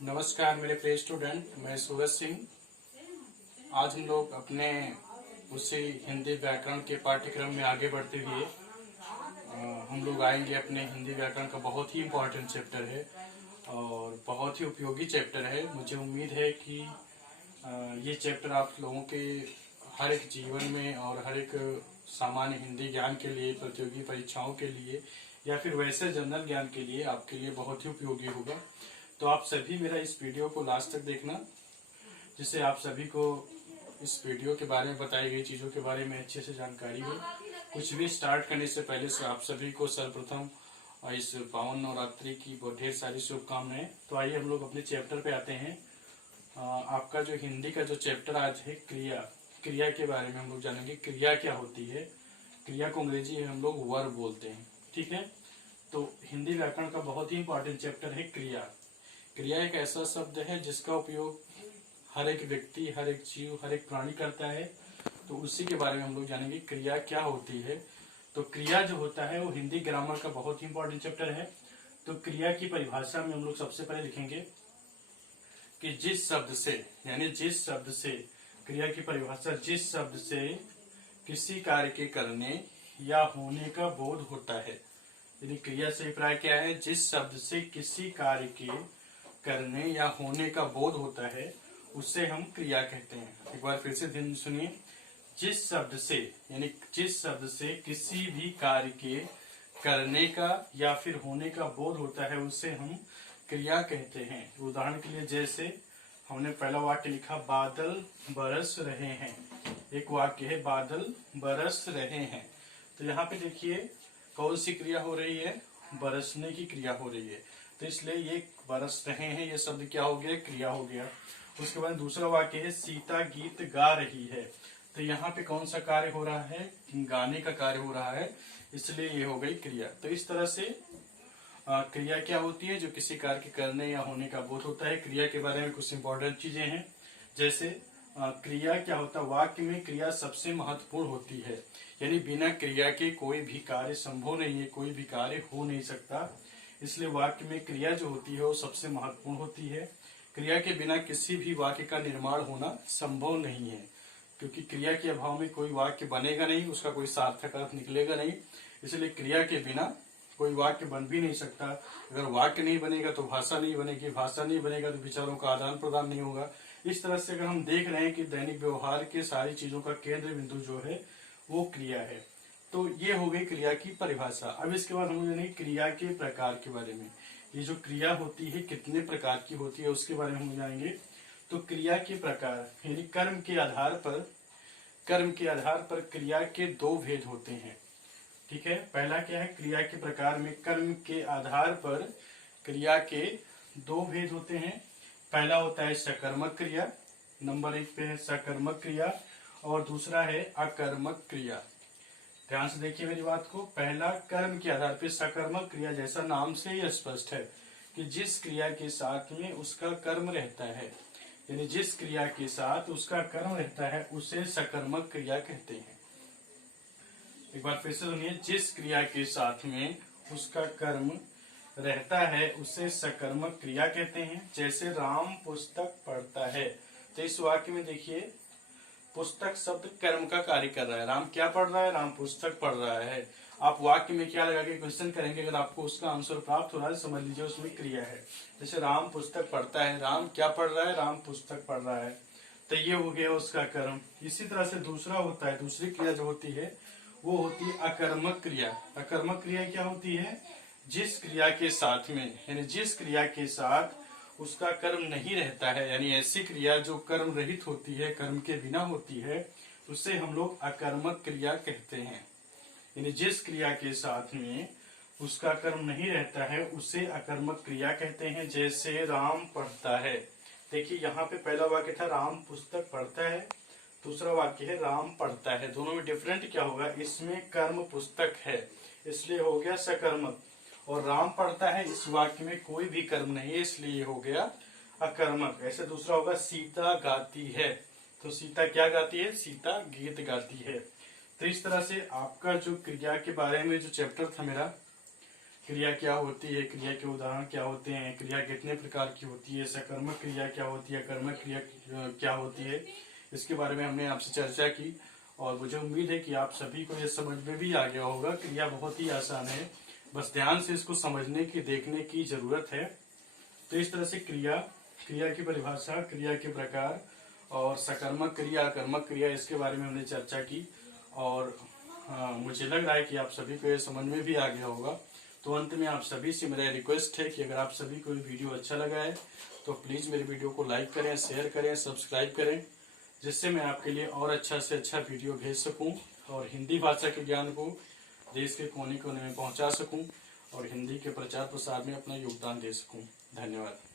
नमस्कार मेरे प्रिय स्टूडेंट, मैं सूरज सिंह। आज हम लोग अपने उसी हिंदी व्याकरण के पाठ्यक्रम में आगे बढ़ते हुए हम लोग आएंगे अपने हिंदी व्याकरण का बहुत ही इम्पोर्टेंट चैप्टर है और बहुत ही उपयोगी चैप्टर है। मुझे उम्मीद है कि ये चैप्टर आप लोगों के हर एक जीवन में और हर एक सामान्य हिंदी ज्ञान के लिए, प्रतियोगी परीक्षाओं के लिए या फिर वैसे जनरल ज्ञान के लिए आपके लिए बहुत ही उपयोगी होगा। तो आप सभी मेरा इस वीडियो को लास्ट तक देखना, जिससे आप सभी को इस वीडियो के बारे में बताई गई चीज़ों के बारे में अच्छे से जानकारी हो। कुछ भी स्टार्ट करने से पहले से आप सभी को सर्वप्रथम इस पावन नवरात्रि की बहुत ढेर सारी शुभकामनाएं। तो आइए हम लोग अपने चैप्टर पे आते हैं। आपका जो हिंदी का जो चैप्टर आज है क्रिया के बारे में हम लोग जानेंगे। क्रिया क्या होती है? क्रिया को अंग्रेजी में हम लोग वर्ब बोलते हैं, ठीक है। तो हिंदी व्याकरण का बहुत ही इंपॉर्टेंट चैप्टर है क्रिया। क्रिया एक ऐसा शब्द है जिसका उपयोग हर एक व्यक्ति, हर एक जीव, हर एक प्राणी करता है। तो उसी के बारे में हम लोग जानेंगे क्रिया क्या होती है। तो क्रिया जो होता है वो हिंदी ग्रामर का बहुत ही इंपॉर्टेंट चैप्टर है। तो क्रिया की परिभाषा में हम लोग सबसे पहले लिखेंगे कि जिस शब्द से, यानी जिस शब्द से, क्रिया की परिभाषा जिस शब्द से किसी कार्य के करने या होने का बोध होता है। यानी क्रिया से अभिप्राय क्या है? जिस शब्द से किसी कार्य के करने या होने का बोध होता है उससे हम क्रिया कहते हैं। एक बार फिर से ध्यान सुनिए। जिस शब्द से, यानी जिस शब्द से किसी भी कार्य के करने का या फिर होने का बोध होता है उससे हम क्रिया कहते हैं। उदाहरण के लिए जैसे हमने पहला वाक्य लिखा, बादल बरस रहे हैं। एक वाक्य है बादल बरस रहे हैं। तो यहाँ पे देखिए कौन सी क्रिया हो रही है? बरसने की क्रिया हो रही है। तो इसलिए ये बरस रहे हैं, ये शब्द क्या हो गया? क्रिया हो गया। उसके बाद दूसरा वाक्य है सीता गीत गा रही है। तो यहाँ पे कौन सा कार्य हो रहा है? गाने का कार्य हो रहा है, इसलिए ये हो गई क्रिया। तो इस तरह से क्रिया क्या होती है? जो किसी कार्य के करने या होने का बोध होता है। क्रिया के बारे में कुछ इंपॉर्टेंट चीजें हैं, जैसे क्रिया क्या होता है? वाक्य में क्रिया सबसे महत्वपूर्ण होती है, यानी बिना क्रिया के कोई भी कार्य संभव नहीं है, कोई भी कार्य हो नहीं सकता। इसलिए वाक्य में क्रिया जो होती है वो सबसे महत्वपूर्ण होती है। क्रिया के बिना किसी भी वाक्य का निर्माण होना संभव नहीं है, क्योंकि क्रिया के अभाव में कोई वाक्य बनेगा नहीं, उसका कोई सार्थक अर्थ निकलेगा नहीं। इसलिए क्रिया के बिना कोई वाक्य बन भी नहीं सकता। अगर वाक्य नहीं बनेगा तो भाषा नहीं बनेगी, भाषा नहीं बनेगा तो विचारों का आदान प्रदान नहीं होगा। इस तरह से अगर हम देख रहे हैं कि दैनिक व्यवहार के सारी चीजों का केंद्र बिंदु जो है वो क्रिया है। तो ये हो गई क्रिया की परिभाषा। अब इसके बाद हम जानेंगे क्रिया के प्रकार के बारे में। ये जो क्रिया होती है कितने प्रकार की होती है उसके बारे में हम जानेंगे। तो क्रिया के प्रकार, यानी कर्म के आधार पर क्रिया के दो भेद होते हैं, ठीक है। पहला क्या है? क्रिया के प्रकार में कर्म के आधार पर क्रिया के दो भेद होते हैं। पहला होता है सकर्मक क्रिया, नंबर 1 पे है सकर्मक क्रिया, और दूसरा है अकर्मक क्रिया। ध्यान से देखिए मेरी बात को। पहला कर्म के आधार पर सकर्मक क्रिया, जैसा नाम से ही स्पष्ट है कि जिस क्रिया के साथ में उसका कर्म रहता है, यानी जिस क्रिया के साथ उसका कर्म रहता है उसे सकर्मक क्रिया कहते हैं। एक बार फिर से सुनिए, जिस क्रिया के साथ में उसका कर्म रहता है उसे सकर्मक क्रिया कहते हैं। जैसे राम पुस्तक पढ़ता है, तो इस वाक्य में देखिए पुस्तक शब्द कर्म का कार्य कर रहा है। राम क्या पढ़ रहा है? राम पुस्तक पढ़ रहा है। आप वाक्य में क्या लगा के क्वेश्चन करेंगे, अगर आपको उसका आंसर प्राप्त हो रहा है समझ लीजिए उसमें क्रिया है। जैसे राम पुस्तक पढ़ता है, राम क्या पढ़ रहा है? राम पुस्तक पढ़ रहा है। तो ये हो गया उसका कर्म। इसी तरह से दूसरा होता है, दूसरी क्रिया जो होती है वो होती है अकर्मक क्रिया। अकर्मक क्रिया क्या होती है? जिस क्रिया के साथ में, यानी जिस क्रिया के साथ उसका कर्म नहीं रहता है, यानी ऐसी क्रिया जो कर्म रहित होती है, कर्म के बिना होती है, उसे हम लोग अकर्मक क्रिया कहते हैं। यानी जिस क्रिया के साथ में उसका कर्म नहीं रहता है उसे अकर्मक क्रिया कहते हैं। जैसे राम पढ़ता है, देखिए यहाँ पे पहला वाक्य था राम पुस्तक पढ़ता है, दूसरा वाक्य है राम पढ़ता है। दोनों में डिफरेंट क्या होगा? इसमें कर्म पुस्तक है इसलिए हो गया सकर्मक, और राम पढ़ता है इस वाक्य में कोई भी कर्म नहीं है इसलिए हो गया अकर्मक। ऐसे दूसरा होगा सीता गाती है, तो सीता क्या गाती है? सीता गीत गाती है। तो इस तरह से आपका जो क्रिया के बारे में जो चैप्टर था मेरा, क्रिया क्या होती है, क्रिया के उदाहरण क्या होते हैं, क्रिया कितने प्रकार की होती है, सकर्मक क्रिया क्या होती है, कर्मक क्रिया क्या होती है, इसके बारे में हमने आपसे चर्चा की। और मुझे उम्मीद है कि आप सभी को ये समझ में भी आ गया होगा। क्रिया बहुत ही आसान है, बस ध्यान से इसको समझने की, देखने की जरूरत है। तो इस तरह से क्रिया, क्रिया की परिभाषा, क्रिया के प्रकार और सकर्मक क्रिया, कर्मक क्रिया, इसके बारे में हमने चर्चा की। और मुझे लग रहा है कि आप सभी को ये समझ में भी आ गया होगा। तो अंत में आप सभी से मेरा रिक्वेस्ट है कि अगर आप सभी को ये वीडियो अच्छा लगा है तो प्लीज मेरे वीडियो को लाइक करें, शेयर करें, सब्सक्राइब करें, जिससे मैं आपके लिए और अच्छा से अच्छा वीडियो भेज सकूं और हिंदी भाषा के ज्ञान को देश के कोने कोने में पहुंचा सकूं और हिंदी के प्रचार प्रसार में अपना योगदान दे सकूं। धन्यवाद।